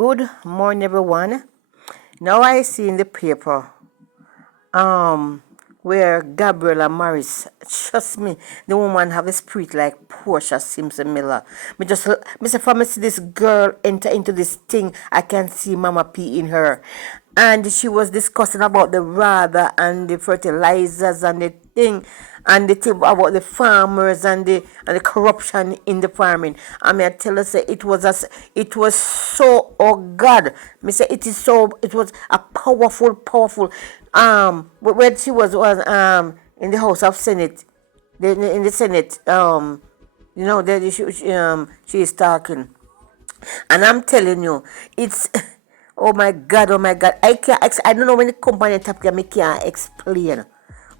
Good morning, everyone. Now I see in the paper, where Gabriella Morris, trust me, the woman have a spirit like Portia Simpson Miller. Mr. Pharmacy, this girl enter into this thing, I can see Mama P in her. And she was discussing about the rather and the fertilizers and the thing about the farmers and the corruption in the farming. I mean, I tell her, say it was so, oh God, me say it was a powerful. When she was in the House of Senate, in the Senate, she is talking, and I'm telling you, it's. Oh my God, I can't, I don't know when the company top here, I can't explain.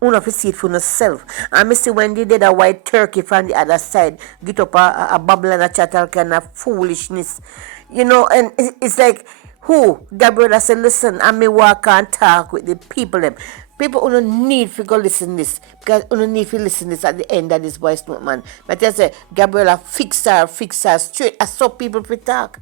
You have to see it for yourself. And I see when they did a white turkey from the other side, get up a bubble and a chat, all kind of foolishness. And it's like, who? Gabriella said, listen, I may walk and talk with the people. Them. People who don't need to go listen this. Because who don't need to listen this at the end of this voice note, man. But I say, Gabriella, fix her straight. I saw people to talk.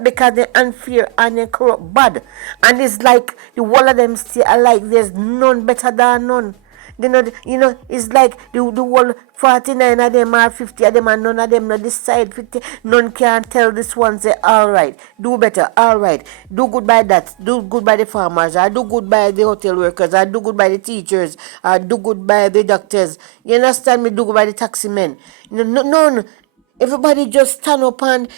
Because they're unfair and they're corrupt bad. And it's like the whole of them stay alike. There's none better than none. It's like the whole 49 of them or 50 of them and none of them not decide 50. None can tell this one say, alright, do better, alright, do good by that, do good by the farmers, or do good by the hotel workers, or do good by the teachers, or do good by the doctors. You understand me? Do good by the taxi men. None. Everybody just stand up and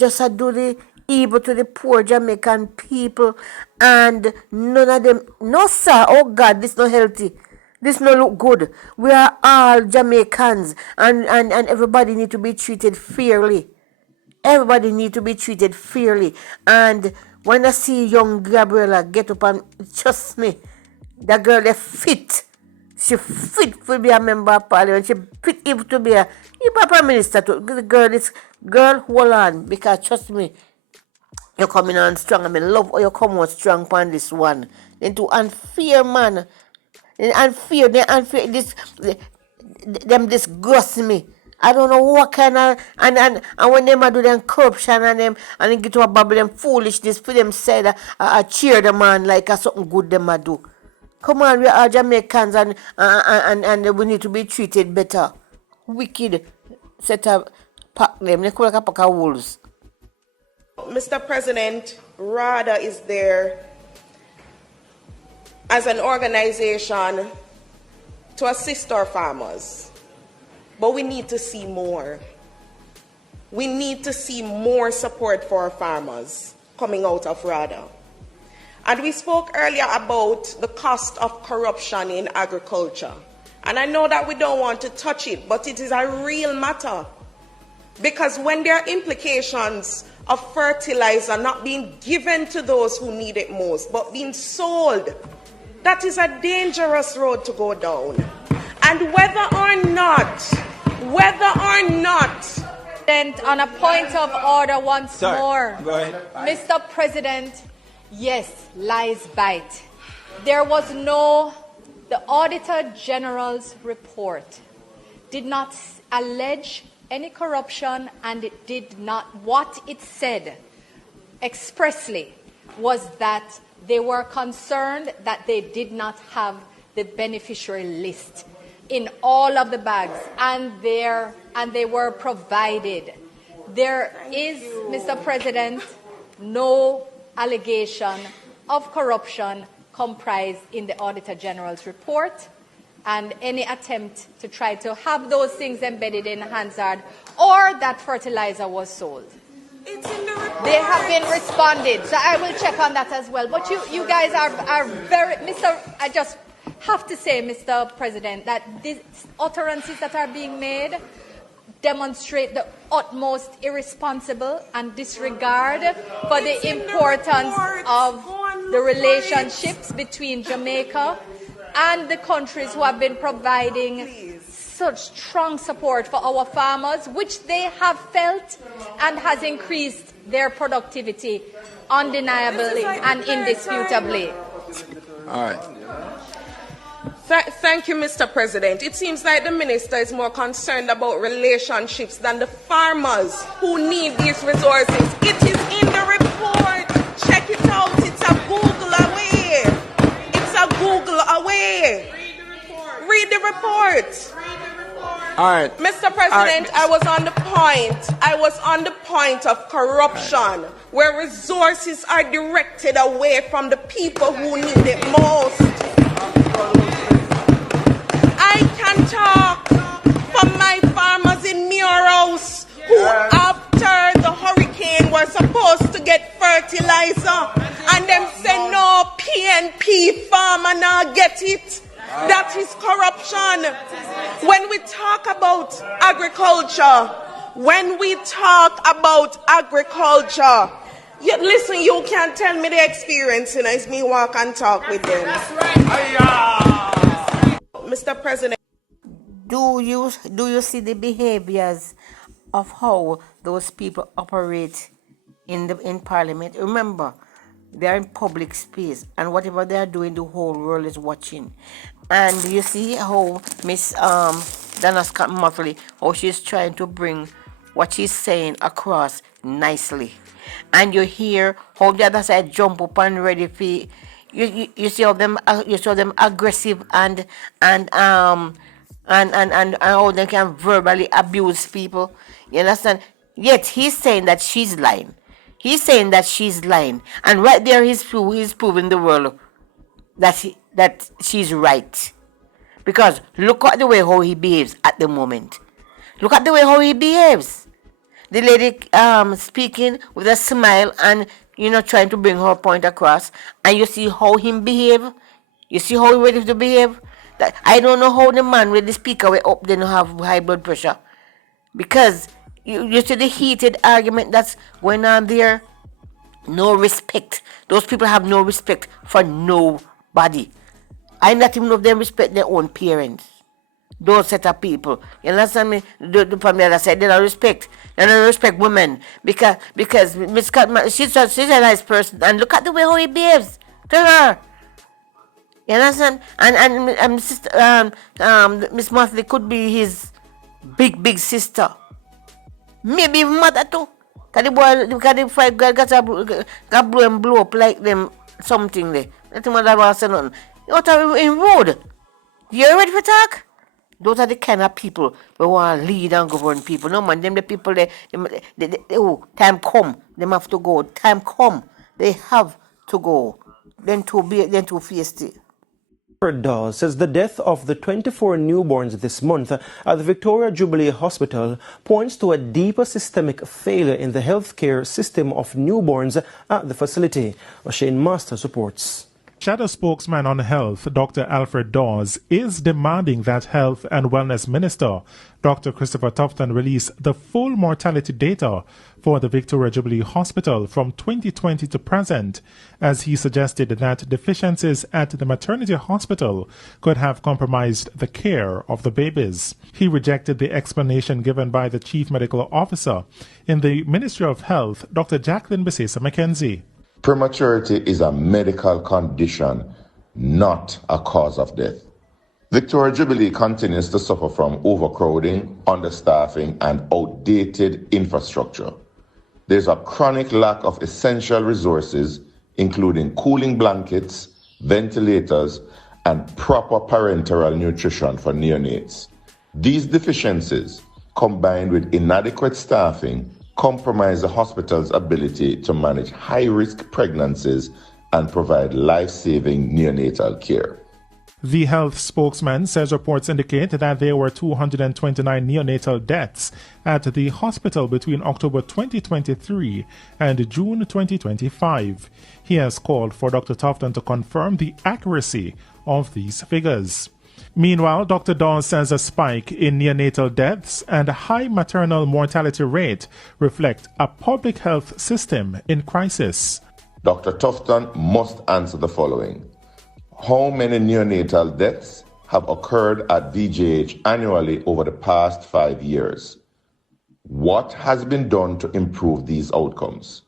just do the evil to the poor Jamaican people, and none of them. No, sir. Oh God, this not healthy. This no look good. We are all Jamaicans, and everybody need to be treated fairly. Everybody need to be treated fairly. And when I see young Gabriella get up and trust me, that girl is fit. She fit to be a member of parliament. She fit even to be a prime minister. Girl, hold on, because trust me, you're coming on strong. I mean, love how you come out strong on this one. Then to unfair, man. They unfair. Them disgust me. I don't know what kind of and when them do them corruption and they get to a bubble them foolishness for them say I cheer the man like something good them do. Come on, we are Jamaicans and we need to be treated better. Wicked set up pack them. They call like a pack of wolves. Mr. President, RADA is there as an organization to assist our farmers. But we need to see more. We need to see more support for our farmers coming out of RADA. And we spoke earlier about the cost of corruption in agriculture. And I know that we don't want to touch it, but it is a real matter. Because when there are implications of fertilizer not being given to those who need it most, but being sold, that is a dangerous road to go down. And whether or not, on a point of order once more, go ahead. Mr. President, yes, lies bite. There was the Auditor General's report did not allege any corruption, and it did not, what it said expressly was that they were concerned that they did not have the beneficiary list in all of the bags, and they were provided. There is, Mr. President, no allegation of corruption comprised in the Auditor General's report, and any attempt to try to have those things embedded in Hansard or that fertilizer was sold. it's in the report. They have been responded, so I will check on that as well. But you guys are very, I just have to say, Mr. President, that these utterances that are being made demonstrate the utmost irresponsible and disregard for the importance of the relationships between Jamaica and the countries who have been providing such strong support for our farmers, which they have felt and has increased their productivity undeniably and indisputably. All right. Thank you, Mr. President. It seems like the minister is more concerned about relationships than the farmers who need these resources. It is in the report. report. All right. Mr. President, I was on the point of corruption, where resources are directed away from the people who need it most. I can talk for my farmers in Muirhouse who, after the hurricane, were supposed to get fertilizer, and them say no PNP farmer now get it. That is corruption. When we talk about agriculture, listen, you can't tell me the experience, and it's me walk and talk with them. That's right. Mr. President. Do you see the behaviors of how those people operate in Parliament? Remember, they're in public space, and whatever they're doing, the whole world is watching. And you see how Miss Donna Mottley, how she's trying to bring what she's saying across nicely. And you hear how the other side jump up and ready for you see how them aggressive and how they can verbally abuse people. You understand? Yet he's saying that she's lying. He's saying that she's lying, and right there he's proving the world that she's right. Because look at the way how he behaves at the moment. Look at the way how he behaves. The lady speaking with a smile and trying to bring her point across, and you see how him behave. You see how he ready to behave. That I don't know how the man with the speaker way up then have high blood pressure, because you see the heated argument that's going on there. No respect. Those people have no respect for nobody. I not even know if they respect their own parents. Those set of people. You understand me? From the other side, they don't respect. They don't respect women. Because Miss Cutman, she's a nice person. And look at the way how he behaves to her. You understand? And Miss Mottley could be his big sister. Maybe even mother too. Because the fight got blow up like them something there. That's what I was saying. What are in road? You ready for talk? Those are the kind of people who want to lead and govern people. No man, them the people time come, them have to go. Time come, they have to go. Then to face it. Dawes says the death of the 24 newborns this month at the Victoria Jubilee Hospital points to a deeper systemic failure in the healthcare system of newborns at the facility. Shane Masters reports. Shadow spokesman on health, Dr. Alfred Dawes, is demanding that Health and Wellness Minister, Dr. Christopher Tufton, release the full mortality data for the Victoria Jubilee Hospital from 2020 to present, as he suggested that deficiencies at the maternity hospital could have compromised the care of the babies. He rejected the explanation given by the Chief Medical Officer in the Ministry of Health, Dr. Jacqueline Besesa McKenzie. Prematurity is a medical condition, not a cause of death. Victoria Jubilee continues to suffer from overcrowding, understaffing, and outdated infrastructure. There's a chronic lack of essential resources, including cooling blankets, ventilators, and proper parenteral nutrition for neonates. These deficiencies, combined with inadequate staffing, compromise the hospital's ability to manage high-risk pregnancies and provide life-saving neonatal care. The health spokesman says reports indicate that there were 229 neonatal deaths at the hospital between October 2023 and June 2025. He has called for Dr. Tufton to confirm the accuracy of these figures. Meanwhile, Dr. Dawes says a spike in neonatal deaths and a high maternal mortality rate reflect a public health system in crisis. Dr. Tufton must answer the following. How many neonatal deaths have occurred at VJH annually over the past 5 years? What has been done to improve these outcomes?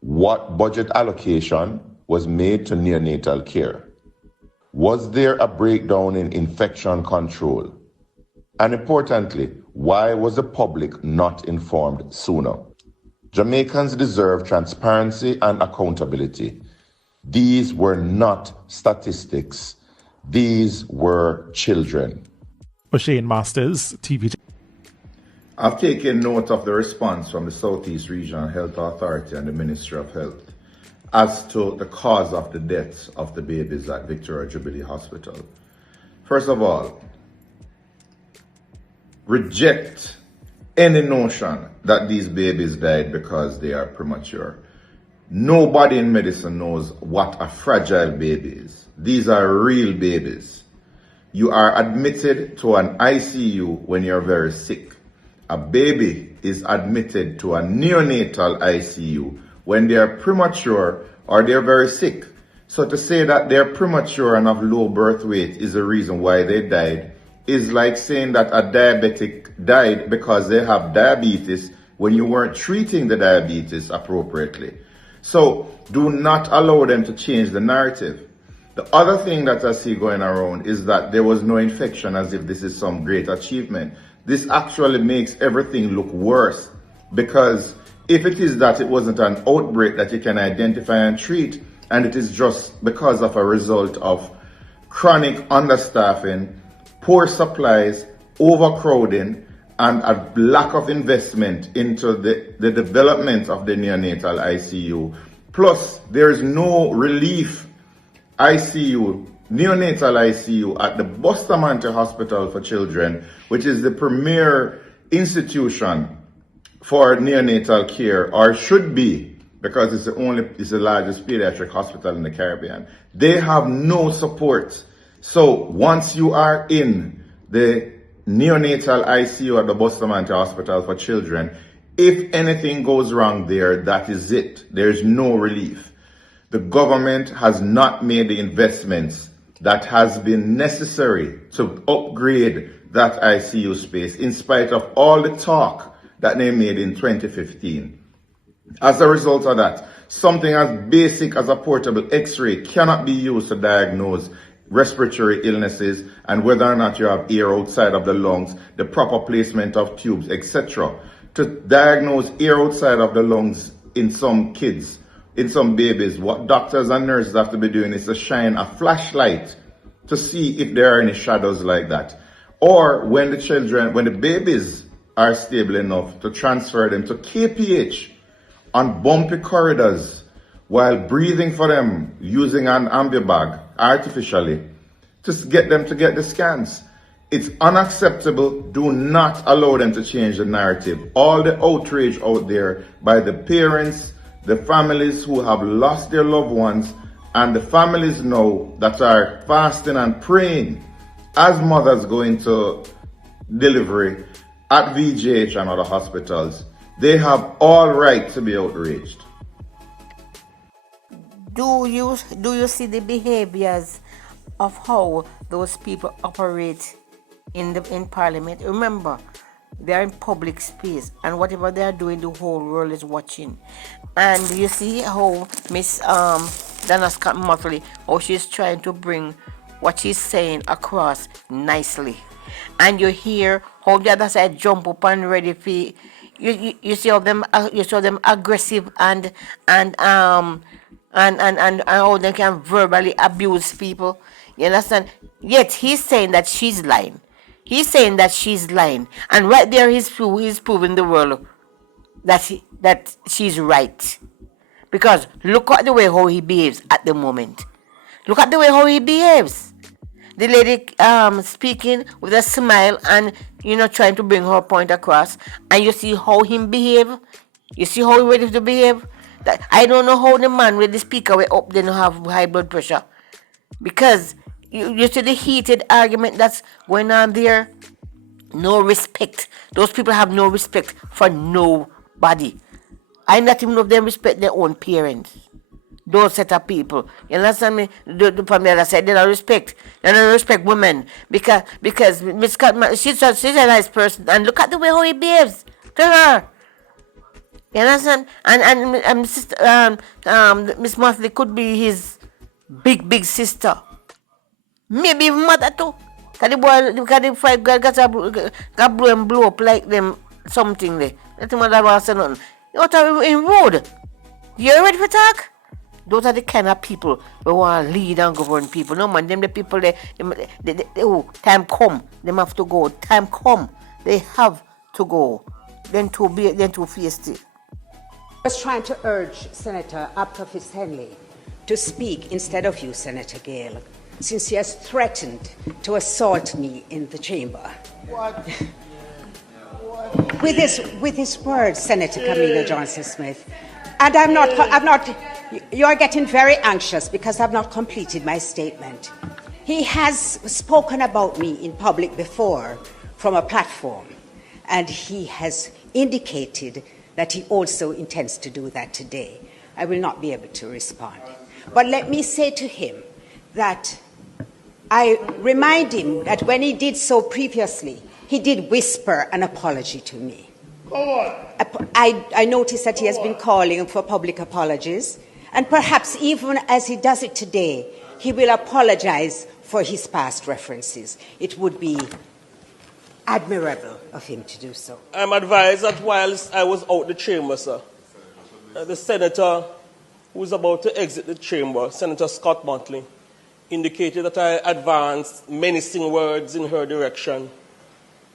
What budget allocation was made to neonatal care? Was there a breakdown in infection control? And importantly, why was the public not informed sooner? Jamaicans deserve transparency and accountability. These were not statistics. These were children. O'Shane Masters, TV. I've taken note of the response from the Southeast Regional Health Authority and the Ministry of Health as to the cause of the deaths of the babies at Victoria Jubilee Hospital. First of all, reject any notion that these babies died because they are premature. Nobody in medicine knows what a fragile baby is. These are real babies. You are admitted to an ICU when you're very sick. A baby is admitted to a neonatal ICU when they are premature or they're very sick. So to say that they're premature and have low birth weight is the reason why they died is like saying that a diabetic died because they have diabetes when you weren't treating the diabetes appropriately. So do not allow them to change the narrative. The other thing that I see going around is that there was no infection, as if this is some great achievement. This actually makes everything look worse, because if it is that it wasn't an outbreak that you can identify and treat, and it is just because of a result of chronic understaffing, poor supplies, overcrowding, and a lack of investment into the development of the neonatal ICU. Plus, there is no relief ICU, neonatal ICU at the Bustamante Hospital for Children, which is the premier institution for neonatal care, or should be, because it's the largest pediatric hospital in the Caribbean. They have no support. So once you are in the neonatal ICU at the Bustamante Hospital for Children, if anything goes wrong there, that is it. There's no relief. The government has not made the investments that has been necessary to upgrade that ICU space, in spite of all the talk that they made in 2015. As a result of that, something as basic as a portable X-ray cannot be used to diagnose respiratory illnesses and whether or not you have air outside of the lungs, the proper placement of tubes, etc. To diagnose air outside of the lungs in some kids, in some babies, what doctors and nurses have to be doing is to shine a flashlight to see if there are any shadows like that. Or when the babies are stable enough, to transfer them to KPH on bumpy corridors while breathing for them using an ambibag artificially to get them to get the scans. It's unacceptable. Do not allow them to change the narrative. All the outrage out there by the parents, the families who have lost their loved ones, and the families now that are fasting and praying as mothers go into delivery at VGH and other hospitals, they have all right to be outraged. Do you see the behaviors of how those people operate in Parliament? Remember, they are in public space, and whatever they are doing, the whole world is watching. And you see how Miss Donna Mottley, how she's trying to bring what she's saying across nicely, and you hear how the other side jump up and ready for you see how them aggressive and how they can verbally abuse people. You understand? Yet he's saying that she's lying. He's saying that she's lying, and right there he's proving the world that she's right. Because look at the way how he behaves at the moment. Look at the way how he behaves. The lady speaking with a smile and trying to bring her point across, and you see how him behave. You see how he ready to behave. That I don't know how the man with the speaker way up then have high blood pressure, because you see the heated argument that's going on there. No respect. Those people have no respect for nobody. I not even know if they respect their own parents. Those set of people. You understand me? From the other side, they don't respect. They don't respect women. Because Miss Cutman, she's a nice person. And look at the way how he behaves to her. You understand? And Miss Mottley could be his big sister. Maybe even mother too. Because the five guys got blow up like them something there. That's what I was saying. You're in road. You ready for talk? Those are the kind of people who want to lead and govern people. No man, them the people oh, time come, them have to go. Time come, they have to go. Then to face it. I was trying to urge Senator Abka Henley to speak instead of you, Senator Gale, since he has threatened to assault me in the chamber. What? With his words, Senator Camilla Johnson-Smith. And I'm not, you're getting very anxious because I've not completed my statement. He has spoken about me in public before from a platform, and he has indicated that he also intends to do that today. I will not be able to respond. But let me say to him that I remind him that when he did so previously, he did whisper an apology to me. I noticed that he has been calling for public apologies, and perhaps even as he does it today, he will apologize for his past references. It would be admirable of him to do so. I'm advised that whilst I was out the chamber, sir, the senator who was about to exit the chamber, Senator Scott Mottley, indicated that I advanced menacing words in her direction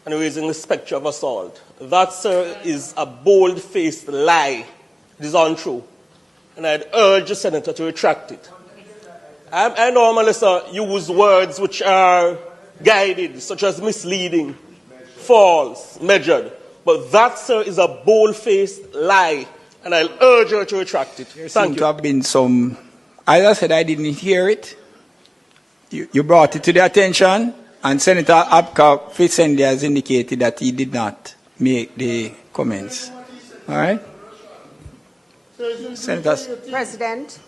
and raising the spectre of assault. That, sir, is a bold-faced lie. It is untrue. And I'd urge the senator to retract it. I normally, sir, use words which are guided, such as misleading, false, measured. But that, sir, is a bold-faced lie, and I'll urge her to retract it. There seems to have been some, as I said, I didn't hear it. You brought it to the attention, and Senator Abka Henley has indicated that he did not make the comments. All right? President,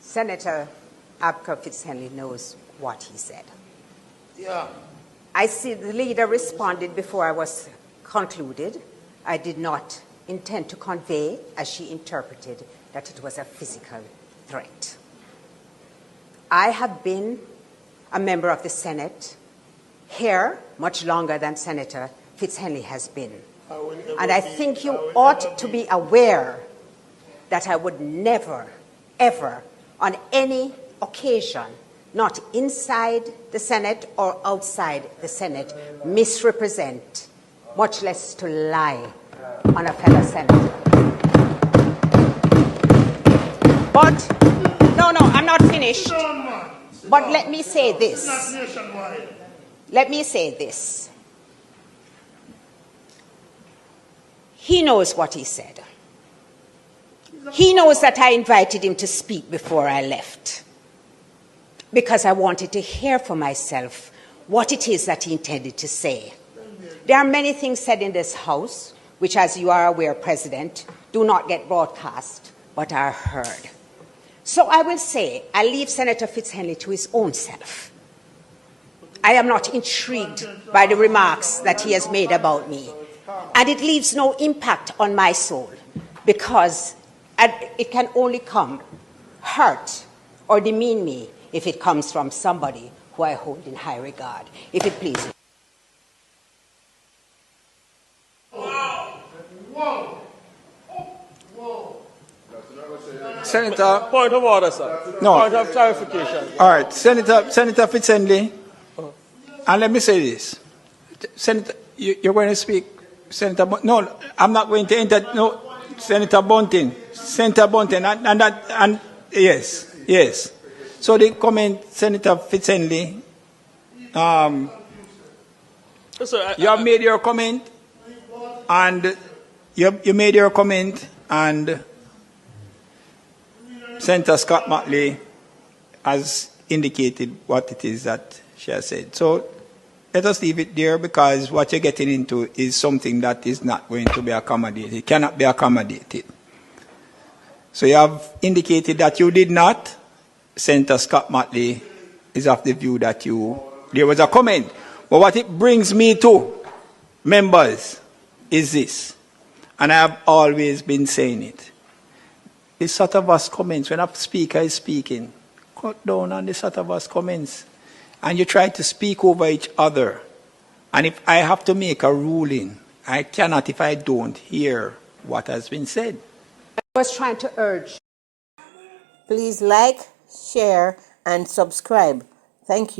Senator Abka Henley knows what he said. Yeah. I see the leader responded before I was concluded. I did not intend to convey, as she interpreted, that it was a physical threat. I have been a member of the Senate here much longer than Senator Henley has been. And I think you ought to be aware that I would never, ever, on any occasion, not inside the Senate or outside the Senate, misrepresent, much less to lie on a fellow senator. But, no, I'm not finished. But let me say this. Let me say this. He knows what he said. He knows that I invited him to speak before I left, because I wanted to hear for myself what it is that he intended to say. There are many things said in this House, which, as you are aware, President, do not get broadcast, but are heard. So I will say, I leave Senator Henley to his own self. I am not intrigued by the remarks that he has made about me. And it leaves no impact on my soul, because it can only hurt or demean me if it comes from somebody who I hold in high regard. If it pleases. Senator. Point of order, sir. No. Point of clarification. All right, Senator Henley. And let me say this. Senator, you're going to speak. Senator, no, I'm not going to enter. No, Senator Bunting. Senator Bunting. And yes. So the comment, Senator Henley, you have made your comment, and you made your comment, and Senator Scott Mottley has indicated what it is that she has said. So let us leave it there, because what you're getting into is something that is not going to be accommodated. It cannot be accommodated. So you have indicated that you did not. Senator Scott Mottley is of the view that there was a comment. But what it brings me to, members, is this. And I have always been saying it. The sort of us comments, when a speaker is speaking, cut down on the sort of us comments. And you try to speak over each other. And if I have to make a ruling, I cannot if I don't hear what has been said. I was trying to urge. Please like, share, and subscribe. Thank you.